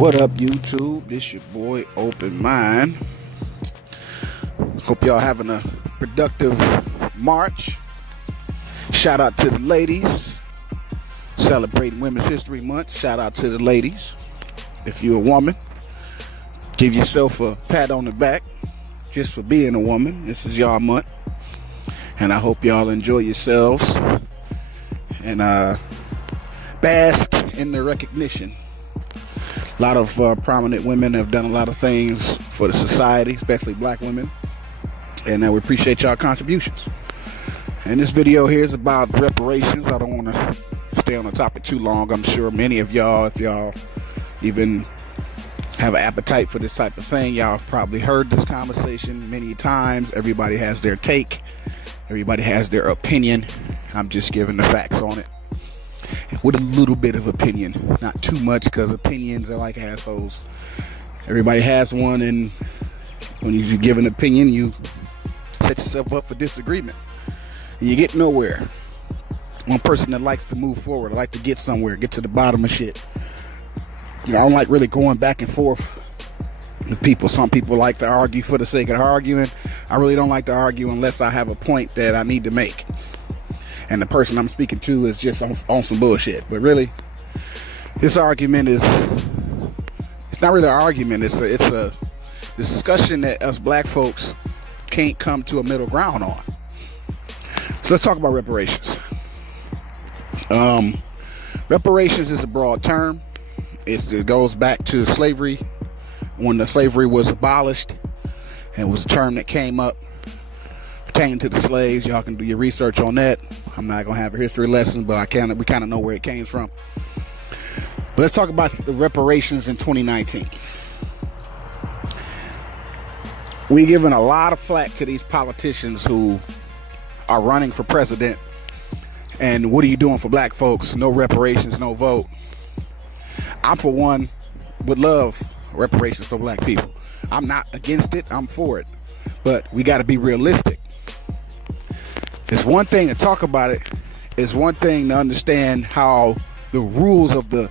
What up, YouTube? This your boy Open Mind. Hope y'all having a productive March. Shout out to the ladies celebrating Women's History Month. Shout out to the ladies. If you're a woman, give yourself a pat on the back just for being a woman. This is y'all month, and I hope y'all enjoy yourselves and bask in the recognition. A lot of prominent women have done a lot of things for the society, especially black women, and we appreciate y'all contributions. And this video here is about reparations. I don't want to stay on the topic too long. I'm sure many of y'all, if y'all even have an appetite for this type of thing, y'all have probably heard this conversation many times. Everybody has their take. Everybody has their opinion. I'm just giving the facts on it with a little bit of opinion, not too much, because opinions are like assholes. Everybody has one, and when you give an opinion, you set yourself up for disagreement, and you get nowhere. One person that likes to move forward, like to get somewhere, get to the bottom of shit. You know, I don't like really going back and forth with people. Some people like to argue for the sake of arguing. I really don't like to argue unless I have a point that I need to make, and the person I'm speaking to is just on some bullshit. But really, this argument is, it's not really an argument. It's a discussion that us black folks can't come to a middle ground on. So let's talk about reparations. Reparations is a broad term. It goes back to slavery, when the slavery was abolished, and it was a term that came up pertaining to the slaves. Y'all can do your research on that. I'm not gonna have a history lesson, but we kind of know where it came from. But let's talk about the reparations in 2019. We're giving a lot of flack to these politicians who are running for president. And what are you doing for black folks? No reparations, no vote. I, for one, would love reparations for black people. I'm not against it. I'm for it. But we got to be realistic. It's one thing to talk about it. It's one thing to understand how the rules of the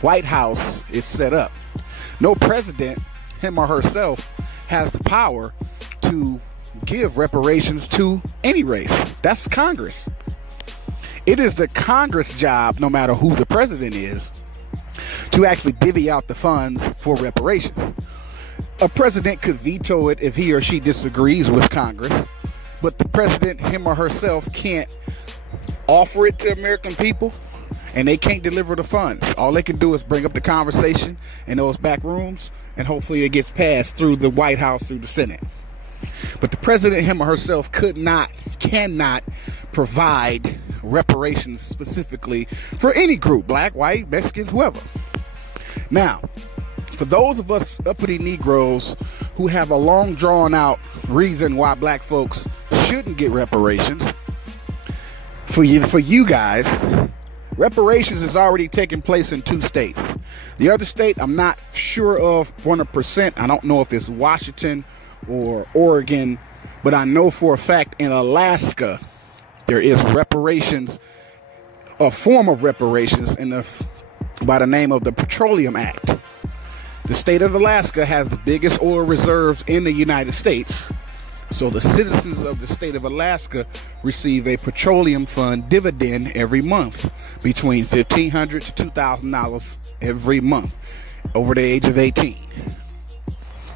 White House is set up. No president, him or herself, has the power to give reparations to any race. That's Congress. It is the Congress job, no matter who the president is, to actually divvy out the funds for reparations. A president could veto it if he or she disagrees with Congress, but the president, him or herself, can't offer it to American people, and they can't deliver the funds. All they can do is bring up the conversation in those back rooms, and hopefully it gets passed through the White House, through the Senate. But the president, him or herself, cannot provide reparations specifically for any group, black, white, Mexicans, whoever. Now, for those of us uppity Negroes who have a long drawn out reason why black folks shouldn't get reparations, for you guys, reparations is already taking place in 2 states. The other state, I'm not sure of 100%. I don't know if it's Washington or Oregon, but I know for a fact in Alaska there is reparations, a form of reparations by the name of the Petroleum Act. The state of Alaska has the biggest oil reserves in the United States, so the citizens of the state of Alaska receive a petroleum fund dividend every month, between $1,500 to $2,000 every month over the age of 18.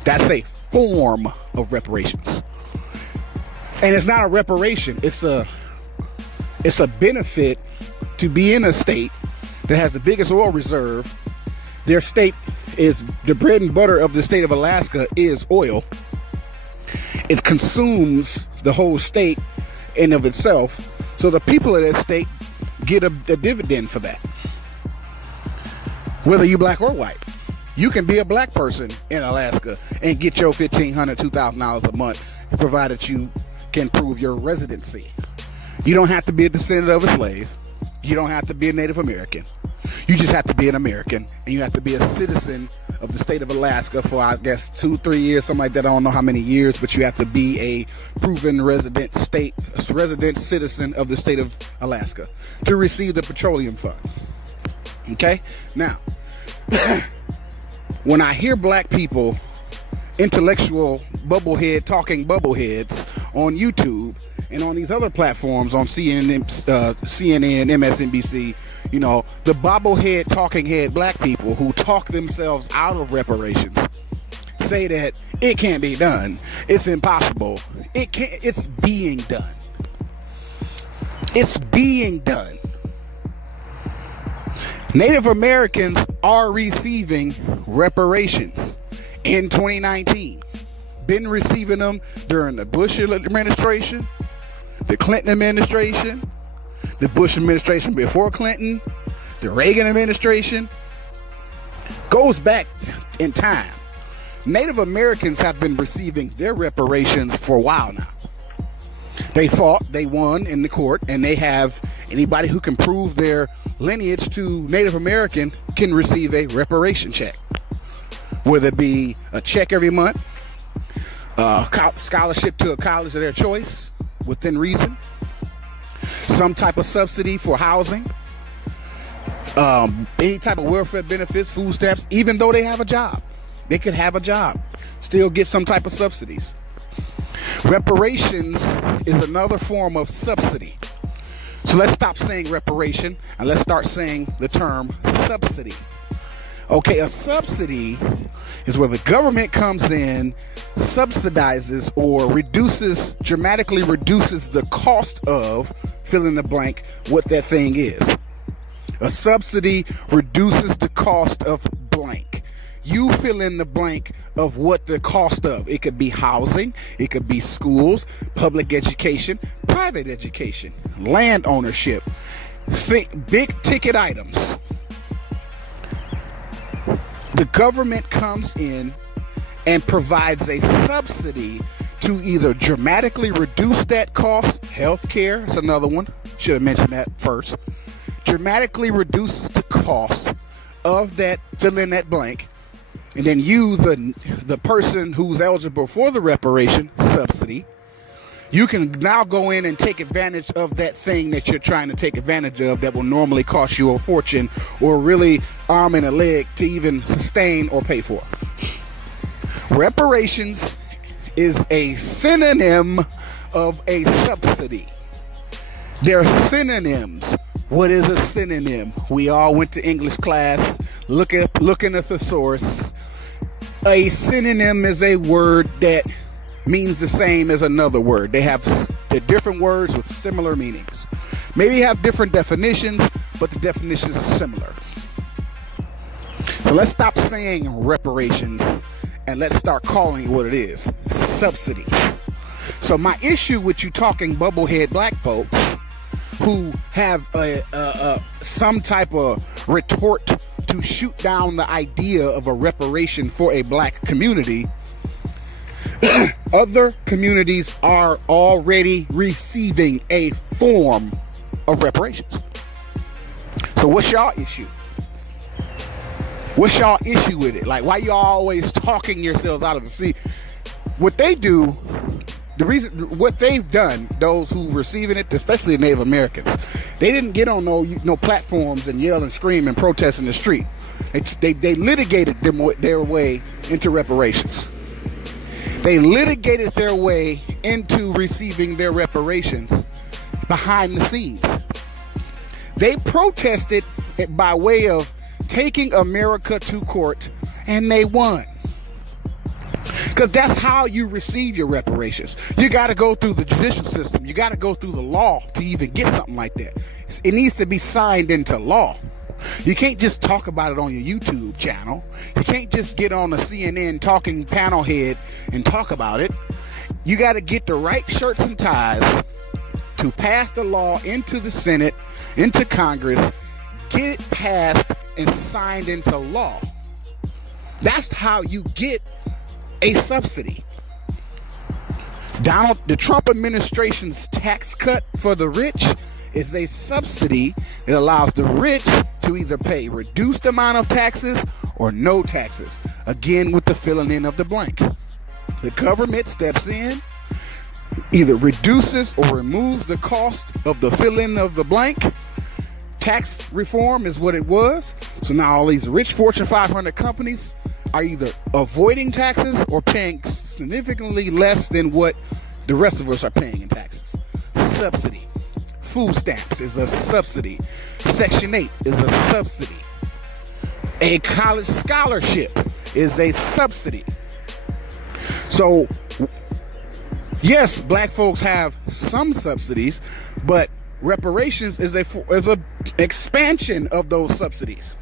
That's a form of reparations, and it's not a reparation. It's a benefit to be in a state that has the biggest oil reserve. Their state is, the bread and butter of the state of Alaska is oil. It consumes the whole state in of itself, so the people of that state get a dividend for that, whether you black or white. You can be a black person in Alaska and get your $1,500, $2,000 a month, provided you can prove your residency. You don't have to be a descendant of a slave. You don't have to be a Native American. You just have to be an American, and you have to be a citizen of the state of Alaska for, I guess, 2-3 years, something like that. I don't know how many years, but you have to be a proven resident citizen of the state of Alaska to receive the petroleum fund. Okay? Now, When I hear black people, intellectual talking bubbleheads on YouTube and on these other platforms, on CNN, MSNBC, you know, the bobblehead, talking head black people who talk themselves out of reparations, say that it can't be done, it's impossible. It's being done. It's being done. Native Americans are receiving reparations in 2019. Been receiving them during the Bush administration, the Clinton administration, the Bush administration before Clinton, the Reagan administration. Goes back in time. Native Americans have been receiving their reparations for a while now. They fought, they won in the court, and they have anybody who can prove their lineage to Native American can receive a reparation check. Whether it be a check every month, scholarship to a college of their choice within reason, some type of subsidy for housing, any type of welfare benefits, food stamps, even though they have a job. They could have a job, still get some type of subsidies. Reparations is another form of subsidy. So let's stop saying reparation and let's start saying the term subsidy. Okay, a subsidy is where the government comes in, subsidizes or dramatically reduces the cost of, fill in the blank, what that thing is. A subsidy reduces the cost of blank. You fill in the blank of what the cost of. It could be housing, it could be schools, public education, private education, land ownership, big ticket items. The government comes in and provides a subsidy to either dramatically reduce that cost. Healthcare is another one. Should have mentioned that first. Dramatically reduces the cost of that, fill in that blank. And then you, the person who's eligible for the reparation subsidy, you can now go in and take advantage of that thing that you're trying to take advantage of that will normally cost you a fortune or really arm and a leg to even sustain or pay for. Reparations is a synonym of a subsidy. They're synonyms. What is a synonym? We all went to English class looking at the thesaurus. A synonym is a word that means the same as another word. They're different words with similar meanings. Maybe have different definitions, but the definitions are similar. So let's stop saying reparations and let's start calling it what it is: subsidies. So my issue with you talking bubblehead black folks who have some type of retort to shoot down the idea of a reparation for a black community, other communities are already receiving a form of reparations. So what's y'all issue? What's y'all issue with it? Like, why y'all always talking yourselves out of it? See, what they do, what they've done, those who receiving it, especially Native Americans, they didn't get on no platforms and yell and scream and protest in the street. They litigated their way into reparations. They litigated their way into receiving their reparations behind the scenes. They protested it by way of taking America to court, and they won. Because that's how you receive your reparations. You got to go through the judicial system. You got to go through the law to even get something like that. It needs to be signed into law. You can't just talk about it on your YouTube channel. You can't just get on a CNN talking panel head and talk about it. You got to get the right shirts and ties to pass the law into the Senate, into Congress, get it passed and signed into law. That's how you get a subsidy. The Trump administration's tax cut for the rich is a subsidy that allows the rich to either pay reduced amount of taxes or no taxes. Again, with the filling in of the blank. The government steps in, either reduces or removes the cost of the fill in of the blank, tax reform is what it was. So now all these rich Fortune 500 companies are either avoiding taxes or paying significantly less than what the rest of us are paying in taxes. Subsidy. Food stamps is a subsidy. Section 8 is a subsidy. A college scholarship is a subsidy. So, yes, black folks have some subsidies, but reparations is a expansion of those subsidies.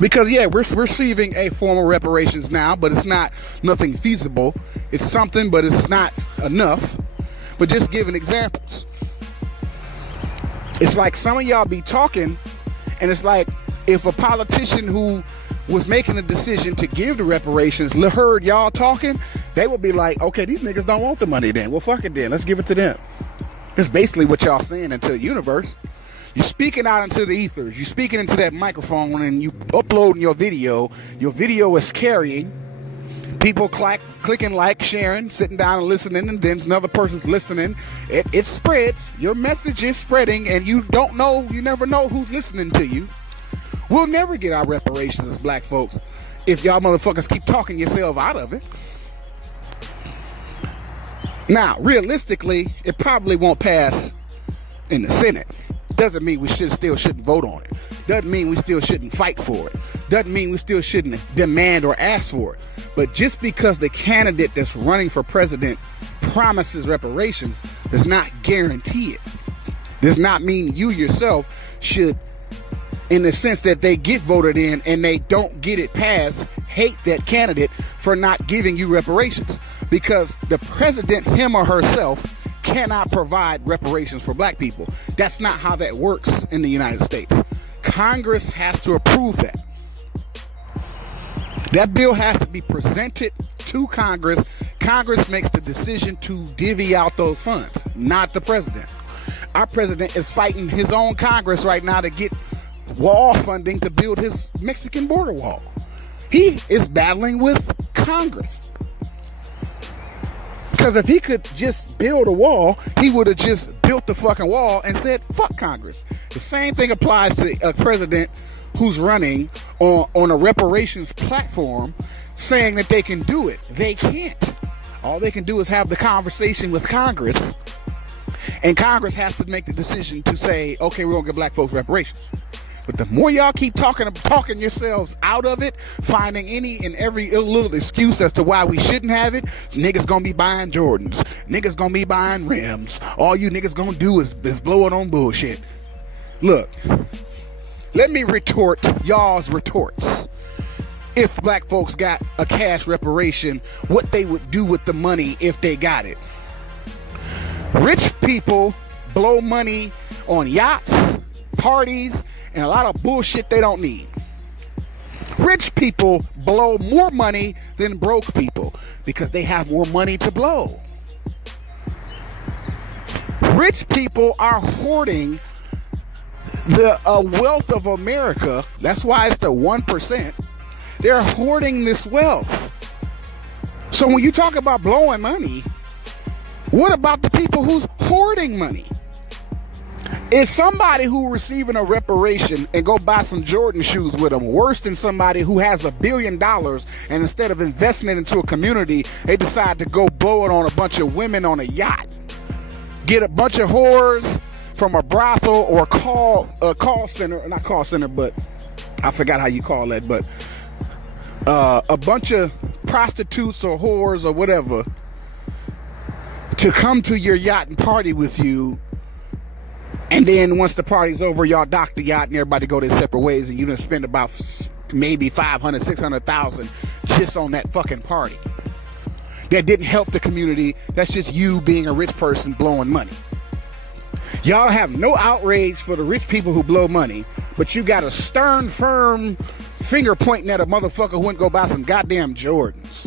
Because, yeah, we're receiving a form of reparations now, but it's not nothing feasible. It's something, but it's not enough. But just giving examples. It's like some of y'all be talking, and it's like if a politician who was making a decision to give the reparations heard y'all talking, they would be like, okay, these niggas don't want the money then. Well, fuck it then. Let's give it to them. That's basically what y'all saying into the universe. You're speaking out into the ethers. You're speaking into that microphone and you uploading your video. Your video is carrying. People clicking like, sharing, sitting down and listening, and then another person's listening. It spreads. Your message is spreading, and you don't know, you never know who's listening to you. We'll never get our reparations as black folks if y'all motherfuckers keep talking yourself out of it. Now, realistically, it probably won't pass in the Senate. Doesn't mean we still shouldn't vote on it. Doesn't mean we still shouldn't fight for it. Doesn't mean we still shouldn't demand or ask for it. But just because the candidate that's running for president promises reparations does not guarantee it. Does not mean you yourself should, in the sense that they get voted in and they don't get it passed, hate that candidate for not giving you reparations. Because the president, him or herself, cannot provide reparations for black people. That's not how that works in the United States. Congress has to approve that. That bill has to be presented to Congress. Congress makes the decision to divvy out those funds, not the president. Our president is fighting his own Congress right now to get wall funding to build his Mexican border wall. He is battling with Congress. Because if he could just build a wall, he would have just built the fucking wall and said, fuck Congress. The same thing applies to a president who's running on a reparations platform saying that they can do it. They can't. All they can do is have the conversation with Congress, and Congress has to make the decision to say, okay, we're going to give black folks reparations. But the more y'all keep talking yourselves out of it, finding any and every little excuse as to why we shouldn't have it, niggas gonna be buying Jordans, niggas gonna be buying rims, all you niggas gonna do is blow it on bullshit. Look, let me retort y'all's retorts. If black folks got a cash reparation, what they would do with the money if they got it. Rich people blow money on yachts, parties, and a lot of bullshit they don't need. Rich people blow more money than broke people because they have more money to blow. Rich people are hoarding the wealth of America. That's why it's the 1%. They're hoarding this wealth. So when you talk about blowing money, what about the people who's hoarding money? Is somebody who receiving a reparation and go buy some Jordan shoes with them worse than somebody who has $1 billion and instead of investing it into a community, they decide to go blow it on a bunch of women on a yacht? Get a bunch of whores from a brothel or a call center, not call center, but I forgot how you call that, but a bunch of prostitutes or whores or whatever to come to your yacht and party with you. And then once the party's over, y'all dock the yacht and everybody go their separate ways, and you done spend about maybe $500,000, $600,000 just on that fucking party. That didn't help the community. That's just you being a rich person blowing money. Y'all have no outrage for the rich people who blow money, but you got a stern, firm finger pointing at a motherfucker who wouldn't go buy some goddamn Jordans.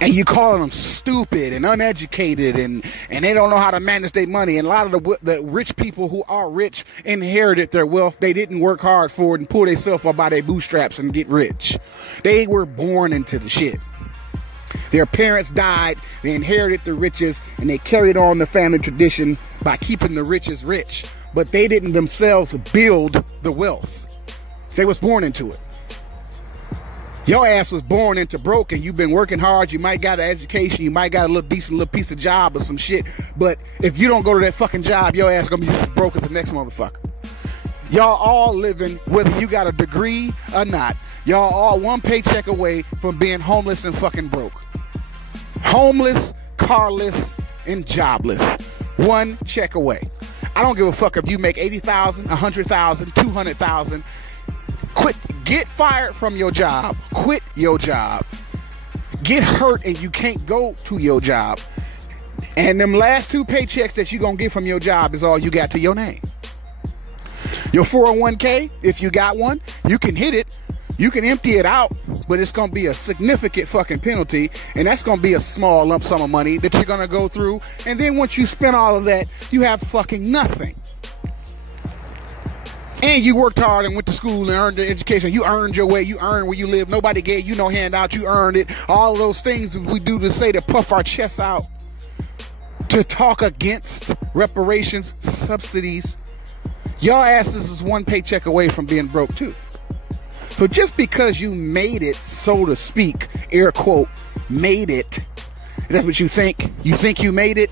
And you calling them stupid and uneducated and they don't know how to manage their money. And a lot of the rich people who are rich inherited their wealth. They didn't work hard for it and pull themselves up by their bootstraps and get rich. They were born into the shit. Their parents died, they inherited the riches, and they carried on the family tradition by keeping the riches rich. but they didn't themselves build the wealth. They was born into it. Your ass was born into broke, and you've been working hard. You might got an education. You might got a little decent little piece of job or some shit. But if you don't go to that fucking job, your ass gonna be just as broke as the next motherfucker. Y'all all living, whether you got a degree or not, y'all all one paycheck away from being homeless and fucking broke. Homeless, carless, and jobless. One check away. I don't give a fuck if you make 80,000, 100,000, 200,000. Quit. Get fired from your job. Quit your job. Get hurt and you can't go to your job. And them last 2 paychecks that you gonna get from your job is all you got to your name. Your 401k, if you got one, you can hit it. You can empty it out, but it's gonna be a significant fucking penalty, and that's gonna be a small lump sum of money that you're gonna go through. And then once you spend all of that, you have fucking nothing. And you worked hard and went to school and earned the education. You earned your way. You earned where you live. Nobody gave you no handout. You earned it. All of those things that we do to say to puff our chests out, to talk against reparations, subsidies. Y'all asses is one paycheck away from being broke too. So just because you made it, so to speak, air quote, made it, that's what you think you made it?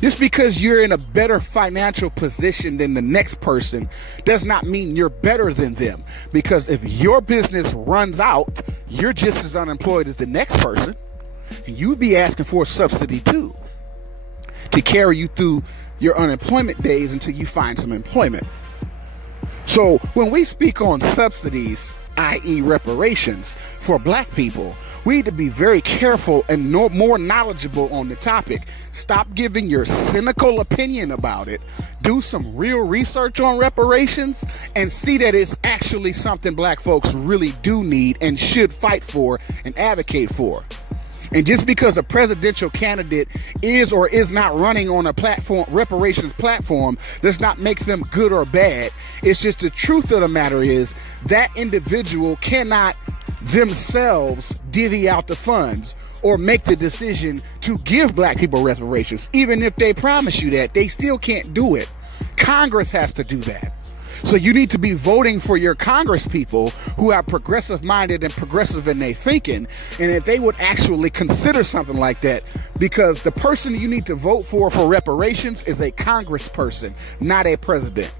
Just because you're in a better financial position than the next person does not mean you're better than them. Because if your business runs out, you're just as unemployed as the next person. And you'd be asking for a subsidy too, to carry you through your unemployment days until you find some employment. So when we speak on subsidies, i.e. reparations for black people, we need to be very careful and more knowledgeable on the topic. Stop giving your cynical opinion about it. Do some real research on reparations and see that it's actually something black folks really do need and should fight for and advocate for. And just because a presidential candidate is or is not running on a platform, reparations platform, does not make them good or bad. It's just the truth of the matter is that individual cannot themselves divvy out the funds or make the decision to give black people reparations. Even if they promise you that, they still can't do it. Congress has to do that. So you need to be voting for your Congress people who are progressive minded and progressive in their thinking, and if they would actually consider something like that, because the person you need to vote for reparations is a congressperson, not a president.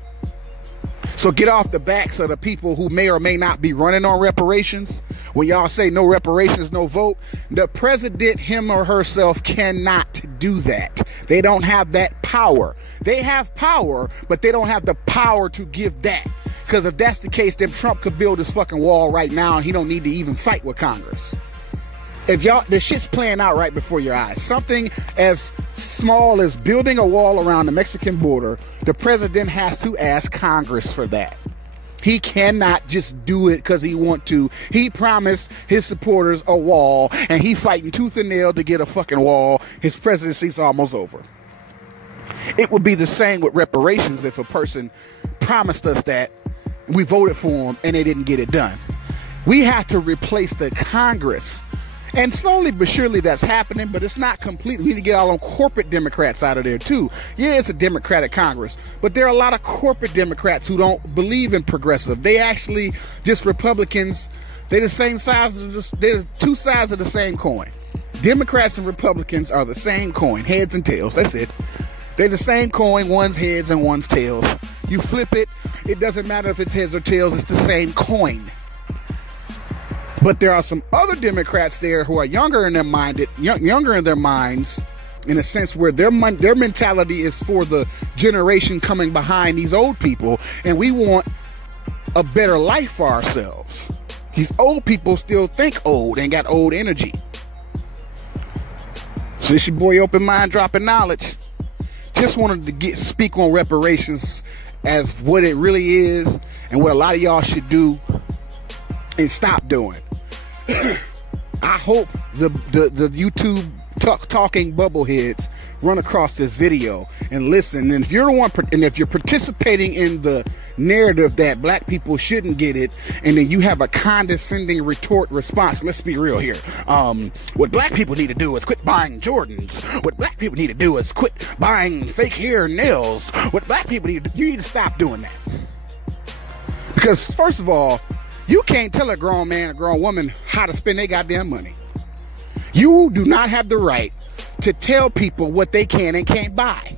So get off the backs of the people who may or may not be running on reparations. When y'all say no reparations, no vote, the president, him or herself, cannot do that. They don't have that power. They have power, but they don't have the power to give that. Because if that's the case, then Trump could build his fucking wall right now and he don't need to even fight with Congress. If y'all, the shit's playing out right before your eyes. Something as small as building a wall around the Mexican border, the president has to ask Congress for that. He cannot just do it because he want to. He promised his supporters a wall, and he fighting tooth and nail to get a fucking wall. His presidency's almost over. It would be the same with reparations if a person promised us that, we voted for them, and they didn't get it done. We have to replace the Congress. And slowly but surely that's happening, but it's not complete. We need to get all them corporate Democrats out of there too. Yeah, it's a Democratic Congress, but there are a lot of corporate Democrats who don't believe in progressive. They actually just Republicans. They're the same size. They're two sides of the same coin. Democrats and Republicans are the same coin, heads and tails. That's it. They're the same coin, one's heads and one's tails. You flip it, it doesn't matter if it's heads or tails, it's the same coin. But there are some other Democrats there who are younger in their minds, in a sense where their mentality is for the generation coming behind these old people, and we want a better life for ourselves. These old people still think old and got old energy. So this your boy Open Mind dropping knowledge. Just wanted to speak on reparations as what it really is and what a lot of y'all should do and stop doing. I hope the YouTube talking bubbleheads run across this video and listen, and if you're the one, and if you're participating in the narrative that black people shouldn't get it, and then you have a condescending retort response, let's be real here. What black people need to do is quit buying Jordans. What black people need to do is quit buying fake hair and nails. What black people need to do, you need to stop doing that. Because first of all, you can't tell a grown man or grown woman how to spend their goddamn money. You do not have the right to tell people what they can and can't buy.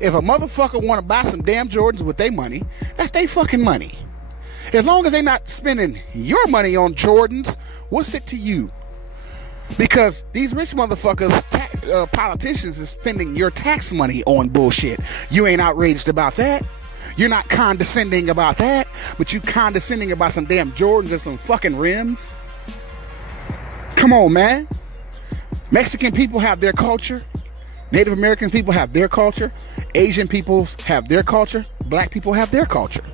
If a motherfucker want to buy some damn Jordans with their money, that's their fucking money. As long as they not spending your money on Jordans, what's it to you? Because these rich motherfuckers, politicians, is spending your tax money on bullshit. You ain't outraged about that. You're not condescending about that, but you condescending about some damn Jordans and some fucking rims. Come on, man. Mexican people have their culture. Native American people have their culture. Asian people have their culture. Black people have their culture.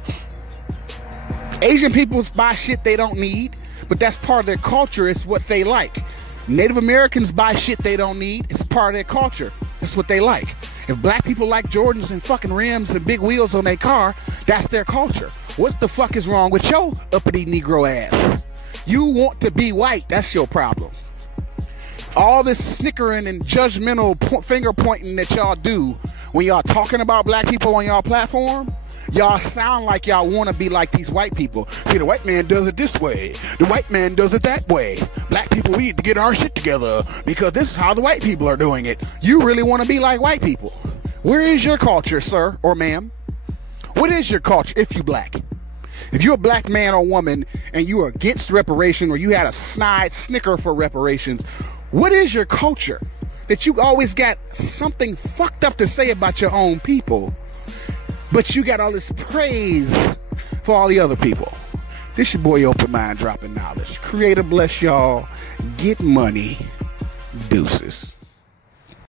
Asian people buy shit they don't need, but that's part of their culture. It's what they like. Native Americans buy shit they don't need. It's part of their culture. That's what they like. If black people like Jordans and fucking rims and big wheels on their car, that's their culture. What the fuck is wrong with your uppity Negro ass? You want to be white. That's your problem. All this snickering and judgmental finger pointing that y'all do when y'all talking about black people on y'all platform, y'all sound like y'all want to be like these white people. See, the white man does it this way. The white man does it that way. Black people, we need to get our shit together because this is how the white people are doing it. You really want to be like white people. Where is your culture, sir or ma'am? What is your culture if you black? If you're a black man or woman and you are against reparation, or you had a snide snicker for reparations, what is your culture? That you always got something fucked up to say about your own people, but you got all this praise for all the other people. This your boy Open Mind, dropping knowledge. Creator bless y'all. Get money. Deuces.